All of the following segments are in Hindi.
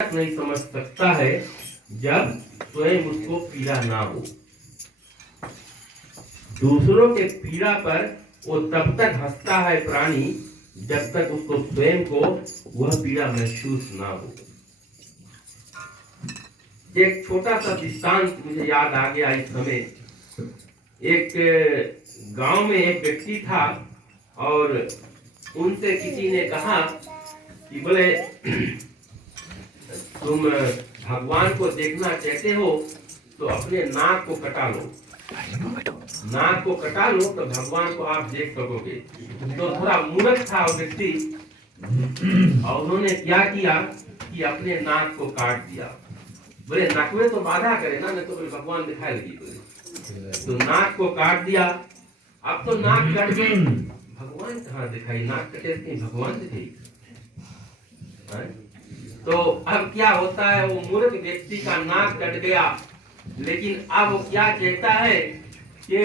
नहीं समझ सकता है जब स्वयं उसको पीड़ा ना हो। दूसरों के पीड़ा पर वो तब तक हंसता है प्राणी जब तक उसको स्वयं को वह पीड़ा महसूस ना हो। एक छोटा सा दृष्टांत मुझे याद आ गया इस समय। एक गांव में एक व्यक्ति था और उनसे किसी ने कहा कि बोले तुम भगवान को देखना चाहते हो तो अपने नाक को कटा लो, नाक को कटा लो तो भगवान को आप देख सकोगे। तो थोड़ा मूर्ख था वो व्यक्ति और उन्होंने क्या किया कि अपने नाक को काट दिया। बोले नकवे तो बाधा करे ना, नहीं तो बोले भगवान दिखाई लगी। बोले तो नाक को काट दिया। अब तो नाक कट गई, भगवान कहाँ दिखाई? नाक कटे भगवान दिखाई। तो अब क्या होता है, वो मूर्ख व्यक्ति का नाक कट गया, लेकिन अब वो क्या कहता है कि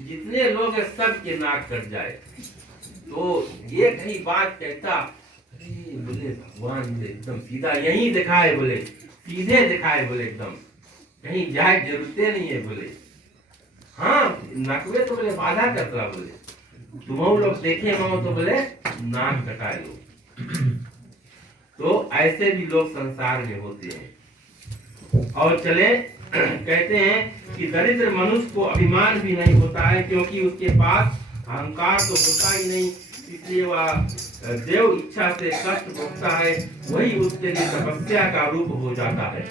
जितने लोग हैं सबके नाक कट जाए। तो एक ही बात कहता, अरे बोले भगवान ने एकदम सीधा यही दिखाए, बोले सीधे दिखाए, बोले एकदम कहीं जाए जरूरत नहीं है। बोले हाँ नकवे तो बोले बाधा करता, बोले तुम लोग देखे हो तो बोले नाक कटाए लो। तो ऐसे भी लोग संसार में होते हैं। और चले कहते हैं कि दरिद्र मनुष्य को अभिमान भी नहीं होता है, क्योंकि उसके पास अहंकार तो होता ही नहीं, इसलिए वह देव इच्छा से कष्ट भोगता है, वही उसके लिए तपस्या का रूप हो जाता है।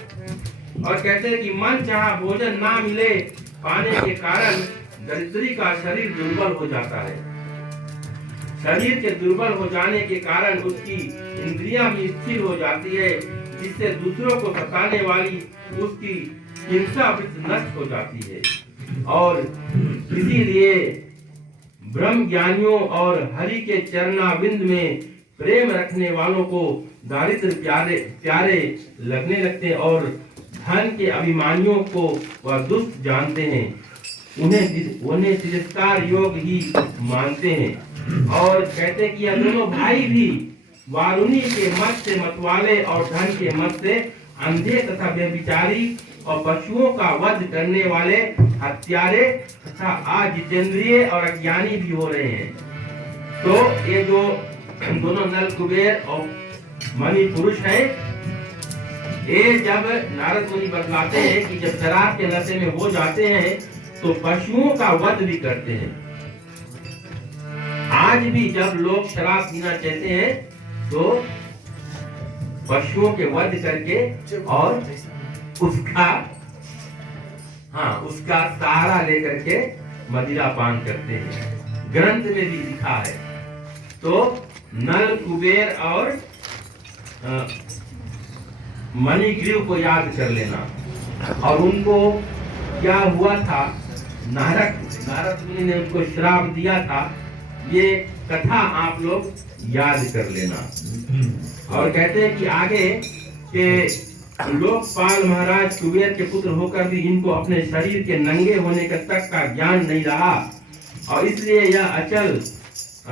और कहते हैं कि मन चाहा भोजन ना मिले पाने के कारण दरिद्री का शरीर दुर्बल हो जाता है। शरीर के दुर्बल हो जाने के कारण उसकी इंद्रियां भी स्थिर हो जाती है, जिससे दूसरों को सताने वाली उसकी हिंसा वृत्ति नष्ट हो जाती है। और इसीलिए ब्रह्म ज्ञानियों और हरि के चरणाविंद में प्रेम रखने वालों को दारिद्र प्यारे लगने लगते और धन के अभिमानियों को वह दुष्ट जानते हैं, उन्हें तिरस्कार योग ही मानते हैं। और कहते कि यह दोनों भाई भी वारुणी के मत से मतवाले और धन के मत से अंधे तथा व्यभिचारी और पशुओं का वध करने वाले हत्यारे तथा अजितेंद्रिय और अज्ञानी भी हो रहे हैं। तो ये जो दोनों नल कुबेर और मणि पुरुष हैं, ये जब नारद मुनि बतलाते हैं कि जब शराब के नशे में हो जाते हैं तो पशुओं का वध भी करते हैं। आज भी जब लोग शराब पीना चाहते हैं तो पशुओं के वध करके और उसका सहारा लेकर के मदिरा पान करते हैं। ग्रंथ में भी लिखा है। तो नल कुबेर और मणिग्रीव को याद कर लेना। और उनको क्या हुआ था, नारद मुनि ने उनको श्राप दिया था, ये कथा आप लोग याद कर लेना। और कहते हैं कि आगे के लोकपाल महाराज कुबेर के पुत्र होकर भी इनको अपने शरीर के नंगे होने तक का ज्ञान नहीं रहा, और इसलिए यह अचल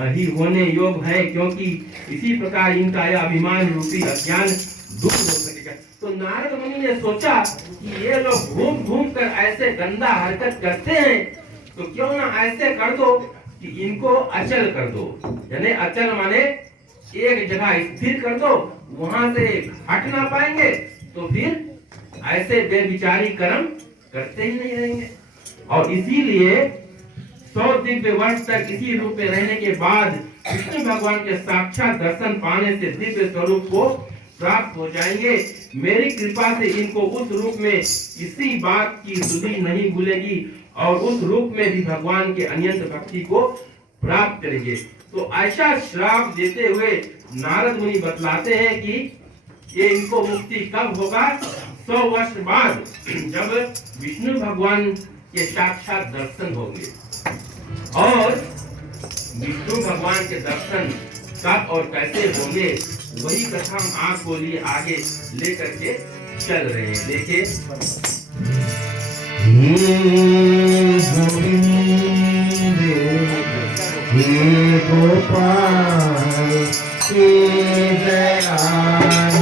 ही होने योग है, क्योंकि इसी प्रकार इनका यह अभिमान रूपी अज्ञान दूर हो सकेगा। तो नारद मुनि ने सोचा कि ये लोग घूम घूम कर ऐसे गंदा हरकत करते हैं, तो क्यों ना ऐसे कर दो कि इनको अचल कर दो। यानी अचल माने एक जगह स्थिर कर दो, वहां से हट ना पाएंगे तो फिर ऐसे बेविचारी कर्म करते ही नहीं रहेंगे। और इसीलिए 100 दिव्य वर्ष तक इसी रूप में रहने के बाद विष्णु भगवान के साक्षात दर्शन पाने से दिव्य स्वरूप को प्राप्त हो जाएंगे। मेरी कृपा से इनको उस रूप में किसी बात की सुधि नहीं भूलेगी और उस रूप में भी भगवान के अनंत भक्ति को प्राप्त करेंगे। तो ऐसा श्राप देते हुए नारद मुनि बतलाते हैं कि ये इनको मुक्ति कब होगा? 100 वर्ष बाद, जब विष्णु भगवान के साक्षात दर्शन होंगे। और विष्णु भगवान के दर्शन कब और कैसे होंगे, वही कथा हम आपको लिए आगे लेकर के चल रहे हैं। देखिए, हे गोपाल हे दयाल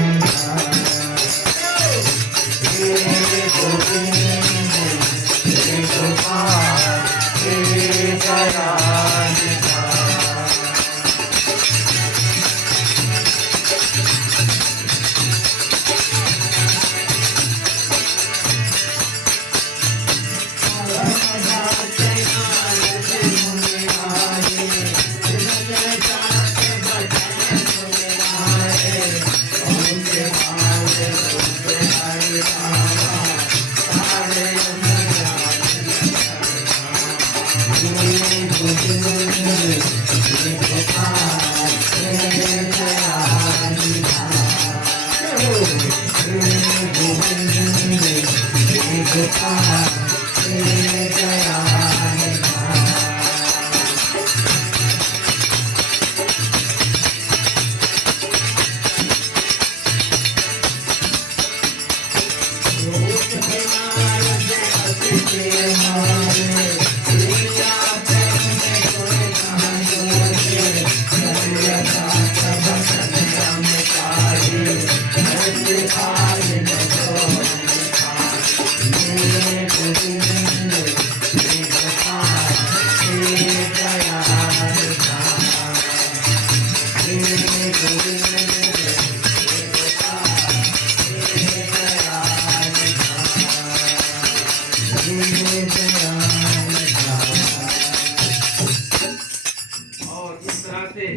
और इस तरह से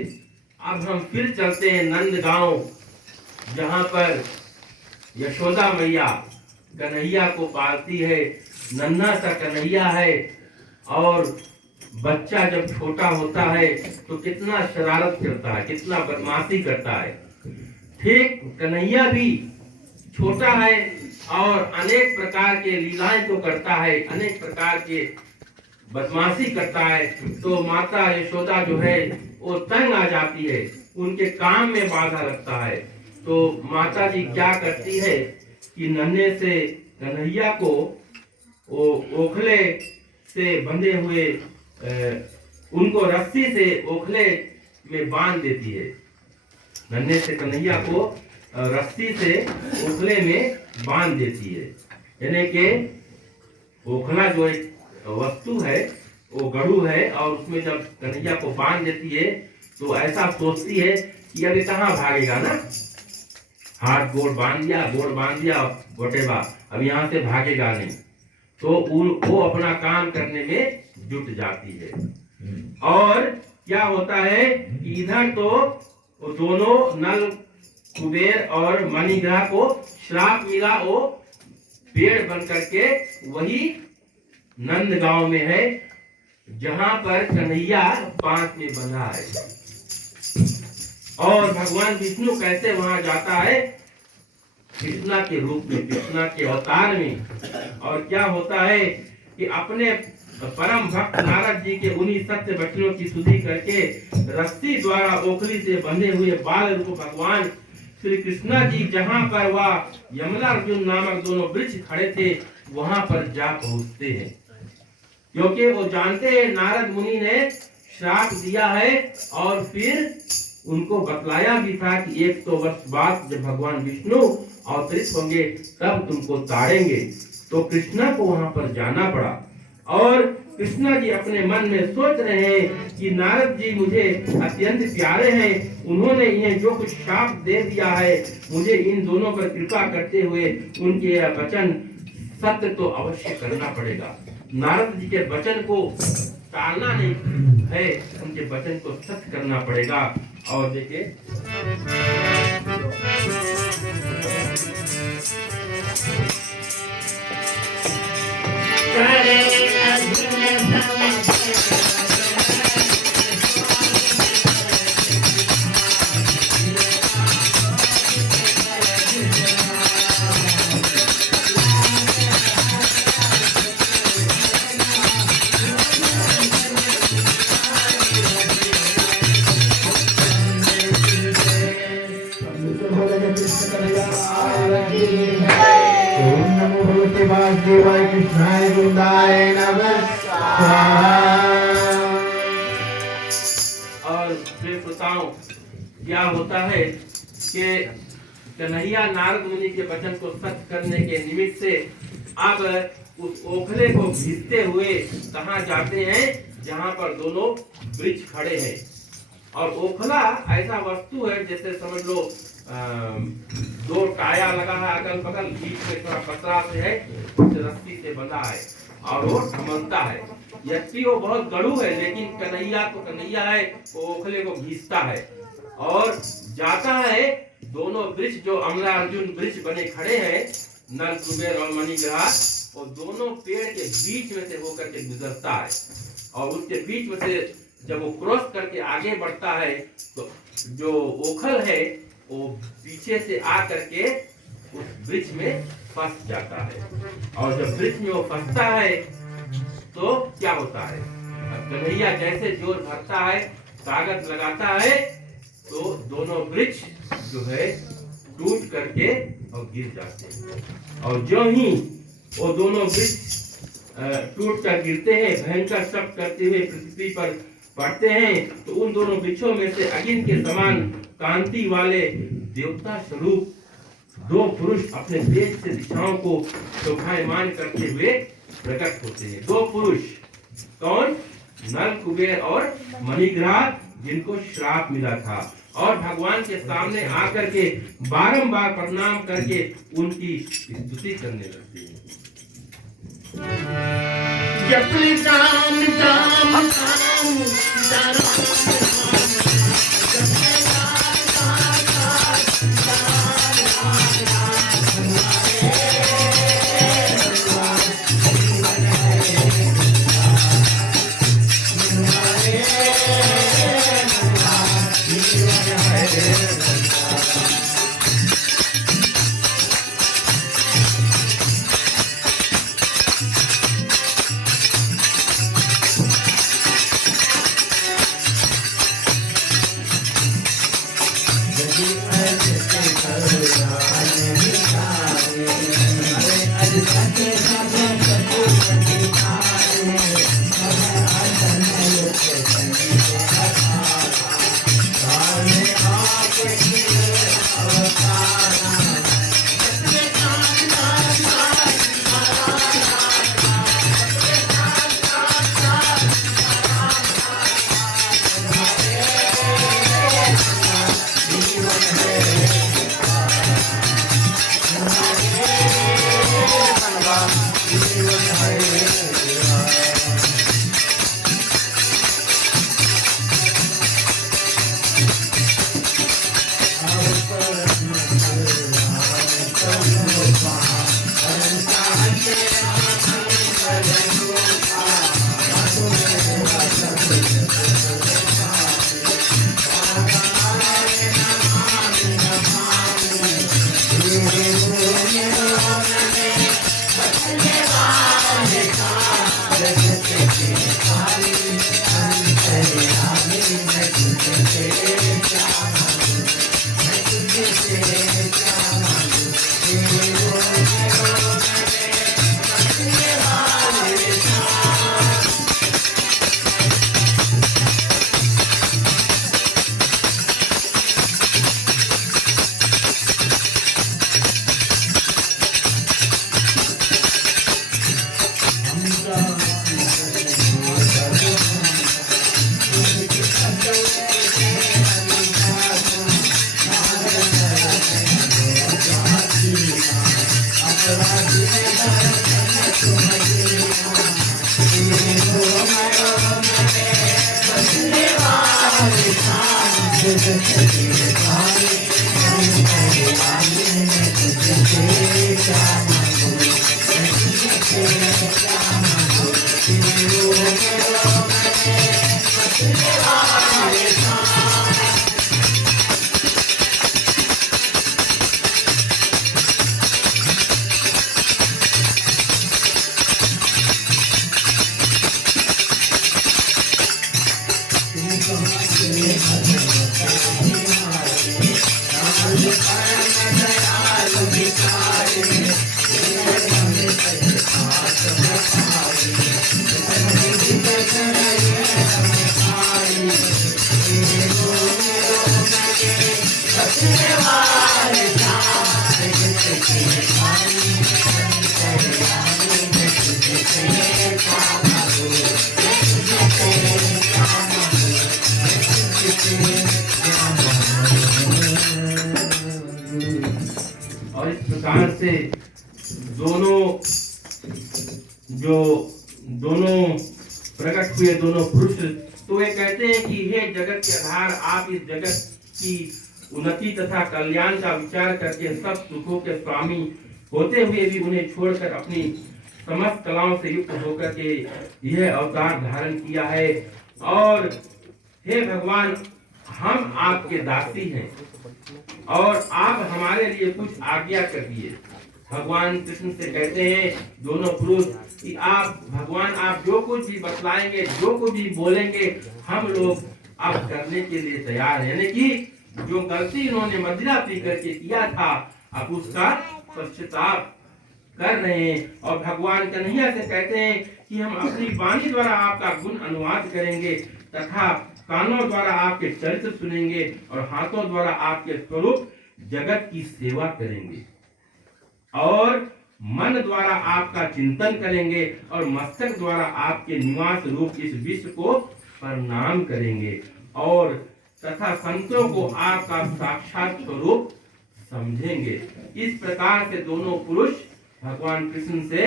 अब हम फिर चलते हैं नंद गांव, जहाँ पर यशोदा मैया कन्हैया को पालती है। नन्हा सा कन्हैया है और बच्चा जब छोटा होता है तो कितना शरारत करता है, कितना बदमाशी करता है। ठीक कन्हैया भी छोटा है और अनेक प्रकार के लीलाएं तो करता है, अनेक प्रकार के बदमाशी करता है। तो माता यशोदा जो है वो तंग आ जाती है, उनके काम में बाधा लगता है। तो माता जी क्या करती है कि नन्हे से कन्हैया को वो ओखले से बंधे हुए उनको रस्सी से ओखले में बांध देती है। नन्हे से कन्हैया को रस्सी से ओखले में बांध देती है। यानी कि ओखला जो एक वस्तु है वो गड़ू है और उसमें जब कन्हैया को बांध देती है तो ऐसा सोचती है कि अभी कहाँ भागेगा ना, हाथ गोड़ बांध दिया वटेवा, अब यहाँ से भागेगा नहीं। तो वो अपना काम करने में जुट जाती है। और क्या होता है कि इधर तो दोनों नल कुबेर और मणिग्रह को श्राप मिला, वो पेड़ बन करके वही नंद गांव में है जहां पर कन्हैया बांस में बंधा है। और भगवान विष्णु कैसे वहां जाता है, कृष्णा के रूप में, कृष्णा के अवतार में। और क्या होता है कि अपने परम भक्त नारद जी के उन्हीं सत्य वचनों की सुधि करके रस्सी द्वारा ओखली से बंधे हुए बाल रूप भगवान श्री कृष्णा जी जहां पर वह यमला अर्जुन नामक दोनों वृक्ष खड़े थे वहां पर जा पहुंचते हैं। क्योंकि वो जानते हैं नारद मुनि ने श्राप दिया है और फिर उनको बतलाया भी था कि 100 वर्ष बाद जब भगवान विष्णु अवतरित होंगे तब तुमको ताड़ेंगे। तो कृष्णा को वहां पर जाना पड़ा। और कृष्णा जी अपने मन में सोच रहे हैं कि नारद जी मुझे अत्यंत प्यारे हैं, उन्होंने इन्हें जो कुछ शाप दे दिया है, मुझे इन दोनों पर कृपा करते हुए उनके यह वचन सत्य तो अवश्य करना पड़ेगा। नारद जी के वचन को टालना नहीं है, उनके वचन को सत्य करना पड़ेगा। और देखिए वासुदेवाय कृष्णाय गोविंदाय नमः। और फिर बताओ क्या होता है कि कन्हैया नारद मुनि के वचन को सत्य करने के निमित्त से अब उस ओखले को घिसते हुए कहाँ जाते हैं जहाँ पर दोनों वृक्ष खड़े हैं। और ओखला ऐसा वस्तु है जैसे समझ लो दो टाया लगा है अगल बगल, बीच में थोड़ा पतला से है, रस्सी से बंधा है और वो थमकता है। यद्यपि वो बहुत गड़ू है लेकिन कन्हैया तो कन्हैया है, वो ओखले को घिसता है और जाता है दोनों वृक्ष जो अमला अर्जुन वृक्ष बने खड़े हैं, नल कुबेर और मणिग्रह, और दोनों पेड़ के बीच में से होकर के गुजरता है, और उसके बीच में से जब वो क्रॉस करके आगे बढ़ता है तो जो ओखल है वो पीछे से आ करके उस वृक्ष में फंस जाता है, और जब वृक्ष में वो फंसता है तो क्या होता है, कन्हैया जैसे जोर भरता है, ताकत लगाता है, तो दोनों वृक्ष जो है टूट करके और गिर जाते हैं। और जो ही वो दोनों वृक्ष टूट कर गिरते हैं, भयंकर शब्द करते हुए पृथ्वी पर पड़ते हैं, तो उन दोनों वृक्षों में से अग्नि के समान कांति वाले देवता स्वरूप दो पुरुष अपने तेज से दिशाओं को शोभायमान करते हुए प्रकट होते हैं। दो पुरुष कौन? नल कुबेर और मणिग्रह, जिनको श्राप मिला था, और भगवान के सामने आकर के बारंबार प्रणाम करके उनकी स्तुति करने लगते हैं। जपली राम राम राम राम और इस प्रकार से दोनों प्रकट हुए दोनों पुरुष, तो वे कहते हैं कि हे जगत के आधार, आप इस जगत की उन्नति तथा कल्याण का विचार करके सब सुखों के स्वामी होते हुए भी उन्हें छोड़कर अपनी समस्त कलाओं से युक्त होकर के यह अवतार धारण किया है। और हे भगवान, हम आपके दासी हैं और आप हमारे लिए कुछ आज्ञा कर दिए। भगवान कृष्ण से कहते हैं दोनों पुरुष कि आप भगवान, आप जो कुछ भी बतलाएंगे, जो कुछ भी बोलेंगे, हम लोग अब करने के लिए तैयार हैं। यानी कि जो गलती इन्होंने मदिरा पी करके किया था, अब उसका पश्चाताप कर रहे हैं। और भगवान कन्हैया से कहते हैं कि हम अपनी वाणी द्वारा आपका गुण अनुवाद करेंगे तथा कानों द्वारा आपके चरित्र सुनेंगे और हाथों द्वारा आपके स्वरूप जगत की सेवा करेंगे और मन द्वारा आपका चिंतन करेंगे और मस्तक द्वारा आपके निवास रूप इस विश्व को प्रणाम करेंगे और तथा संतों को आपका साक्षात स्वरूप समझेंगे। इस प्रकार से दोनों पुरुष भगवान कृष्ण से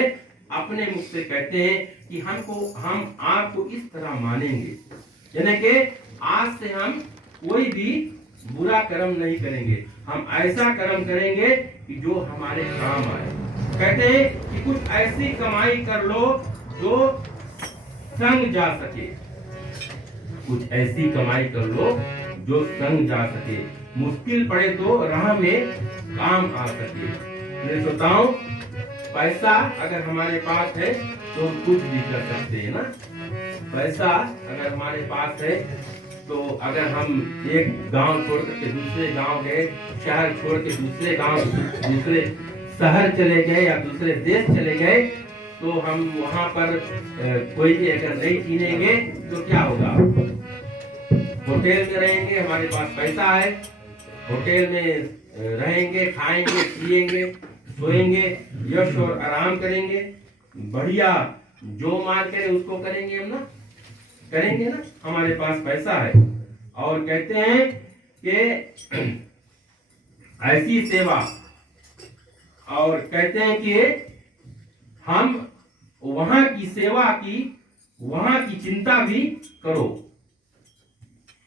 अपने मुख से कहते हैं कि हम आपको इस तरह मानेंगे, यानी कि आज से हम कोई भी बुरा कर्म नहीं करेंगे, हम ऐसा कर्म करेंगे कि जो हमारे काम आए। कहते हैं कि कुछ ऐसी कमाई कर लो जो संग जा सके, कुछ ऐसी कमाई कर लो जो संग जा सके, मुश्किल पड़े तो राह में काम आ सके। मेरे श्रोताओं, पैसा अगर हमारे पास है तो हम कुछ भी कर सकते हैं ना। पैसा अगर हमारे पास है तो अगर हम एक गांव छोड़ करके दूसरे गांव गए, शहर छोड़ के दूसरे गांव, दूसरे शहर चले गए या दूसरे देश चले गए, तो हम वहां पर कोई भी अगर नहीं चीनेंगे तो क्या होगा? होटल में रहेंगे, हमारे पास पैसा है, होटल में रहेंगे, खाएंगे, पिएंगे, सोएंगे, यश और आराम करेंगे, बढ़िया जो मान करे उसको करेंगे हम ना, करेंगे ना, हमारे पास पैसा है। और कहते हैं कि ऐसी सेवा, और कहते हैं कि हम वहां की सेवा की, वहां की चिंता भी करो।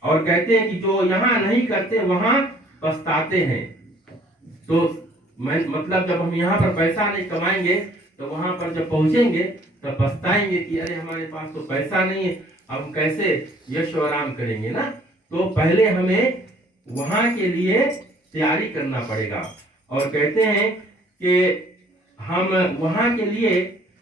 और कहते हैं कि जो यहाँ नहीं करते वहां पछताते हैं। तो मतलब जब हम यहाँ पर पैसा नहीं कमाएंगे तो वहां पर जब पहुंचेंगे तो पछताएंगे कि अरे हमारे पास तो पैसा नहीं है, अब हम कैसे यश और आराम करेंगे ना। तो पहले हमें वहां के लिए तैयारी करना पड़ेगा। और कहते हैं कि हम वहां के लिए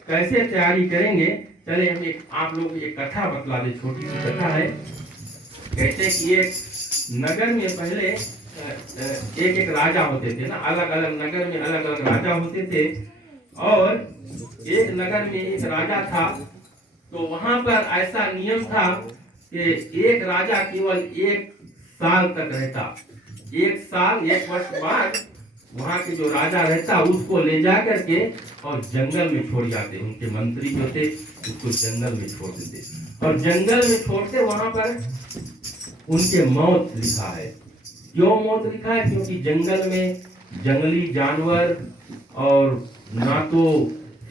कैसे तैयारी करेंगे, चले हम आप लोग एक कथा बतला दे, छोटी सी कथा है। कहते हैं कि एक नगर में पहले एक एक राजा होते थे ना, अलग अलग नगर में अलग अलग राजा होते थे। और एक नगर में एक राजा था, तो वहां पर ऐसा नियम था कि एक राजा केवल 1 साल तक रहता। 1 साल 1 वर्ष बाद वहां के जो राजा रहता उसको ले जा करके और जंगल में छोड़ जाते। उनके मंत्री जो थे उसको जंगल में छोड़ देते, और जंगल में छोड़ते वहां पर उनके मौत लिखा है। क्यों मौत लिखा है? क्योंकि जंगल में जंगली जानवर, और ना तो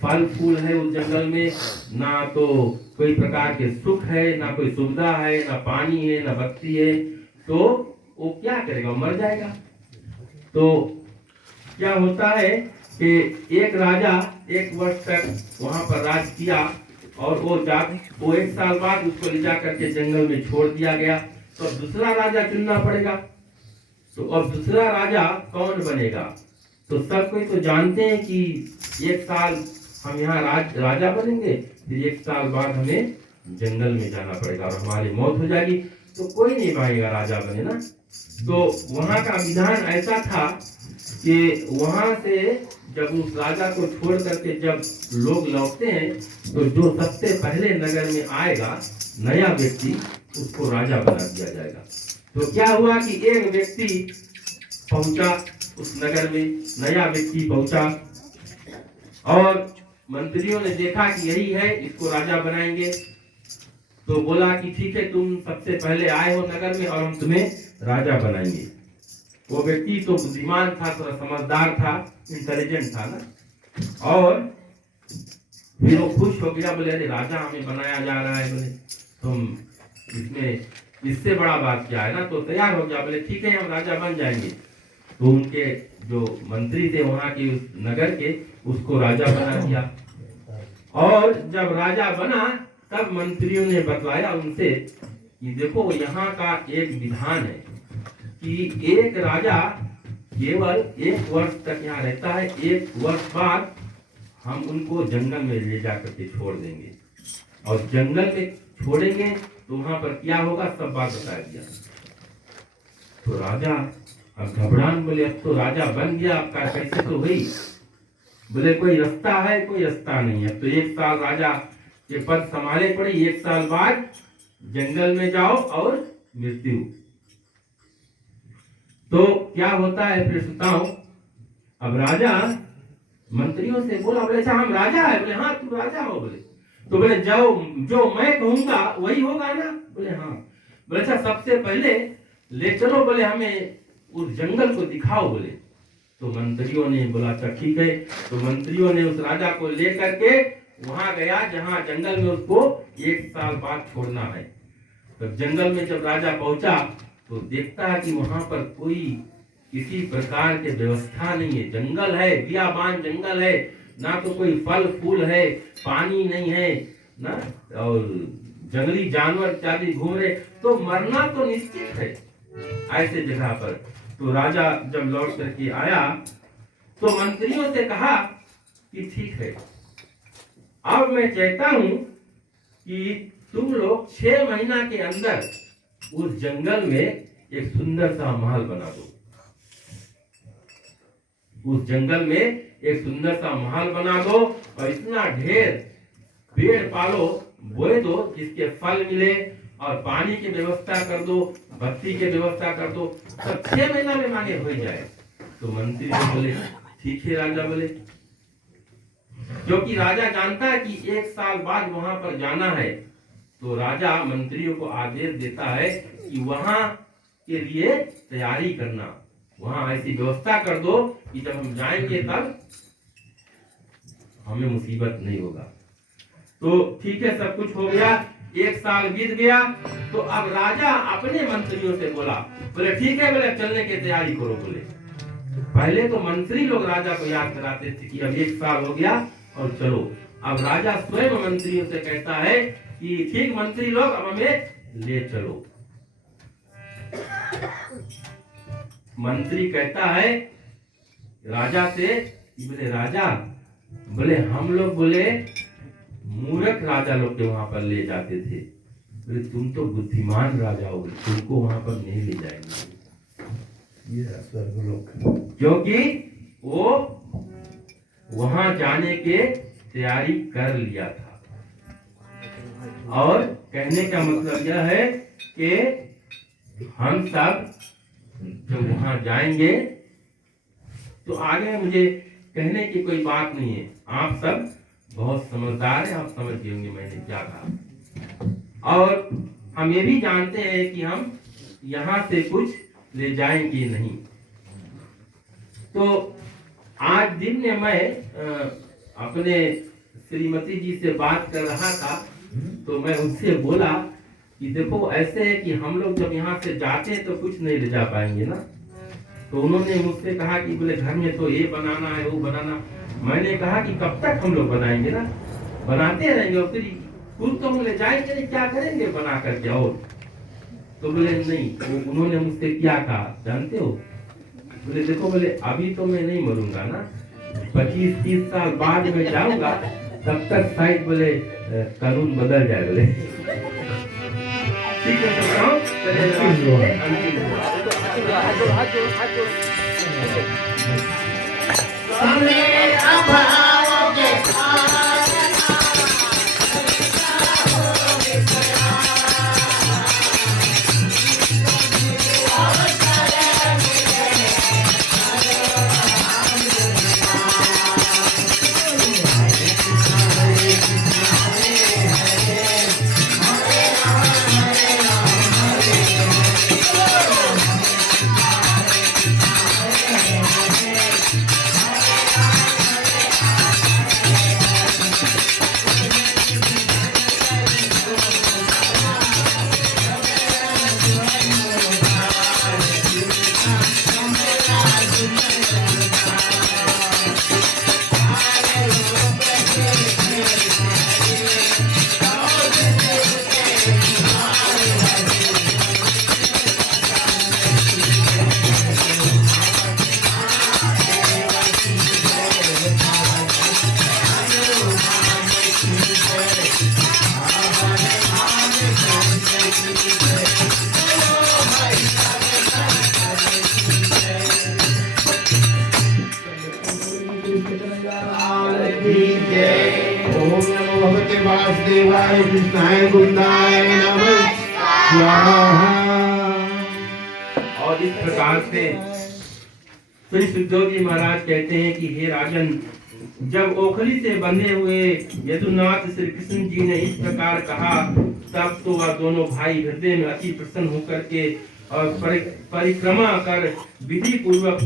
फल फूल है उस जंगल में, ना तो कोई प्रकार के सुख है, ना कोई सुविधा है, ना पानी है, ना बत्ती है, तो वो क्या करेगा? मर जाएगा। तो क्या होता है कि एक राजा 1 वर्ष तक वहां पर राज किया, और वो 1 साल बाद उसको ले जा करके जंगल में छोड़ दिया गया। तो दूसरा राजा चुनना पड़ेगा। तो अब दूसरा राजा कौन बनेगा? तो सब कोई तो जानते हैं कि 1 साल हम यहाँ राजा बनेंगे, फिर 1 साल बाद हमें जंगल में जाना पड़ेगा और हमारी मौत हो जाएगी, तो कोई नहीं पाएगा राजा बने ना। तो वहाँ का विधान ऐसा था कि वहाँ से जब उस राजा को छोड़ करके जब लोग लौटते हैं, तो जो सबसे पहले नगर में आएगा नया व्यक्ति, उसको राजा बना दिया जाएगा। तो क्या हुआ कि एक व्यक्ति पहुंचा उस नगर में, नया व्यक्ति पहुंचा, और मंत्रियों ने देखा कि यही है, इसको राजा बनाएंगे। तो बोला कि ठीक है, तुम सबसे पहले आए हो नगर में और हम तुम्हें राजा बनाएंगे। वो व्यक्ति तो बुद्धिमान था, थोड़ा समझदार था, इंटेलिजेंट था ना। और फिर वो खुश हो गया, बोले अरे राजा हमें बनाया जा रहा है, बोले तुम इसमें इससे बड़ा बात क्या है ना। तो तैयार हो गया, बोले ठीक है हम राजा बन जाएंगे। तो उनके जो मंत्री थे वहां के उस नगर के, उसको राजा बना दिया। और जब राजा बना तब मंत्रियों ने बतलाया उनसे कि देखो यहाँ का एक विधान है कि एक राजा केवल 1 वर्ष तक यहाँ रहता है, 1 वर्ष बाद हम उनको जंगल में ले जा करके छोड़ देंगे, और जंगल में छोड़ेंगे तो वहां पर क्या होगा सब बात बता दिया। तो राजा अब घबरान, बोले अब तो राजा बन गया, आपका कैसे तो हुई। बोले कोई रास्ता है, कोई रास्ता नहीं है। तो 1 साल राजा के पद संभाले पड़े, 1 साल बाद जंगल में जाओ और मृत्यु। तो क्या होता है फिर सुनाओ। अब राजा मंत्रियों से बोला, बोले अच्छा हम राजा है। बोले हाँ तुम राजा हो। बोले तो बोले जो मैं कहूंगा वही होगा ना। बोले हाँ। बोले अच्छा सबसे पहले ले चलो, बोले हमें उस जंगल को दिखाओ। बोले तो मंत्रियों ने बोला अच्छा ठीक है। तो मंत्रियों ने उस राजा को ले करके वहां गया जहां जंगल में उसको 1 साल बाद छोड़ना है। तो जंगल में जब राजा पहुंचा तो देखता है कि वहां पर कोई किसी प्रकार के व्यवस्था नहीं है, जंगल है, बियाबान जंगल है, ना तो कोई फल फूल है, पानी नहीं है ना, और जंगली जानवर इत्यादि घूम रहे, तो मरना तो निश्चित है ऐसे जगह पर। तो राजा जब लौट करके आया तो मंत्रियों से कहा कि ठीक है अब मैं चाहता हूं कि तुम लोग 6 महीना के अंदर उस जंगल में एक सुंदर सा महल बना दो। उस जंगल में एक सुंदर सा महल बना दो और इतना ढेर पेड़ पालो, बोए दो जिसके फल मिले, और पानी की व्यवस्था कर दो, बत्ती की व्यवस्था कर दो, सब 6 महीना में मांगे हो जाए। तो मंत्री बोले ठीक है राजा। बोले क्योंकि राजा जानता है कि 1 साल बाद वहां पर जाना है, तो राजा मंत्रियों को आदेश देता है कि वहां के लिए तैयारी करना, वहां ऐसी व्यवस्था कर दो कि जब हम जाएंगे तब हमें मुसीबत नहीं होगा। तो ठीक है सब कुछ हो गया। 1 साल बीत गया। तो अब राजा अपने मंत्रियों से बोला, बोले ठीक है, बोले चलने की तैयारी करो। बोले पहले तो मंत्री लोग राजा को याद कराते थे कि अब 1 साल हो गया और चलो। अब राजा स्वयं मंत्रियों से कहता है कि ठीक मंत्री लोग अब हमें ले चलो। मंत्री कहता है राजा से, बोले राजा, बोले हम लोग बोले मूर्ख राजा लोग के वहां पर ले जाते थे, बोले तुम तो बुद्धिमान राजा हो, तुमको वहां पर नहीं ले जाएंगे। क्योंकि वो वहां जाने के तैयारी कर लिया था। और कहने का मतलब यह है कि हम सब जब वहां जाएंगे तो आगे मुझे कहने की कोई बात नहीं है, आप सब बहुत समझदार हैं, आप समझ गए होंगे मैंने क्या कहा। और हम ये भी जानते हैं कि हम यहाँ से कुछ ले जाएंगे नहीं। तो आज दिन में मैं अपने श्रीमती जी से बात कर रहा था, तो मैं उनसे बोला कि देखो ऐसे है कि हम लोग जब यहाँ से जाते हैं तो कुछ नहीं ले जा पाएंगे ना। तो उन्होंने मुझसे कहा कि बोले घर में तो ये बनाना है वो बनाना। मैंने कहा कि कब तक हम लोग बनाएंगे ना, बनाते रहेंगे और फिर खुद तो हम ले जाएंगे नहीं, क्या करेंगे बना करके। और तो बोले नहीं, तो उन्होंने मुझसे क्या कहा जानते हो, बोले देखो बोले अभी तो मैं नहीं मरूंगा ना, 25-30 साल बाद में जाऊंगा, तब तक शायद बोले कानून बदल जाए। बोले ठीक है समय अभाव के की जय। ओम नमो भगवते वासुदेवाय कृष्णाय गोविंदाय नमः स्वाहा। और इस प्रकार से श्री सुखदेव जी महाराज कहते हैं कि हे राजन, जब ओखली से बंधे हुए यदुनाथ श्री कृष्ण जी ने इस प्रकार कहा, तब तो वह दोनों भाई हृदय में अति प्रसन्न होकर के और परिक्रमा कर विधि पूर्वक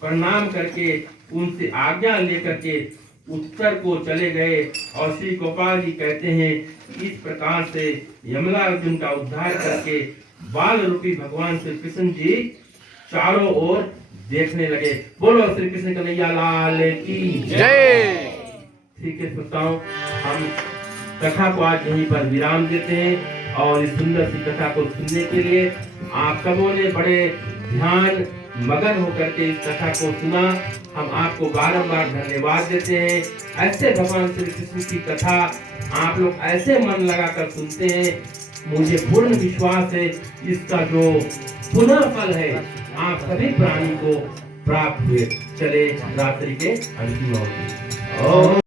प्रणाम करके उनसे आज्ञा लेकर के उत्तर को चले गए। और श्री गोपाल जी कहते हैं, इस प्रकार से यमला अर्जुन का उद्धार करके बाल रूपी भगवान श्री कृष्ण जी चारों ओर देखने लगे। बोलो श्री कृष्ण कन्हैया लाल की जय। ठीक है श्रोताओं, हम कथा को आज यहीं पर विराम देते हैं और इस सुंदर सी कथा को सुनने के लिए आप सबों ने बड़े ध्यान मगन होकर के इस कथा को सुना। हम आपको बारंबार धन्यवाद देते हैं। ऐसे भगवान श्री कृष्ण की कथा आप लोग ऐसे मन लगाकर सुनते हैं, मुझे पूर्ण विश्वास है इसका जो पुनः फल है आप सभी प्राणी को प्राप्त हुए। चले रात्रि के अंतिम ओम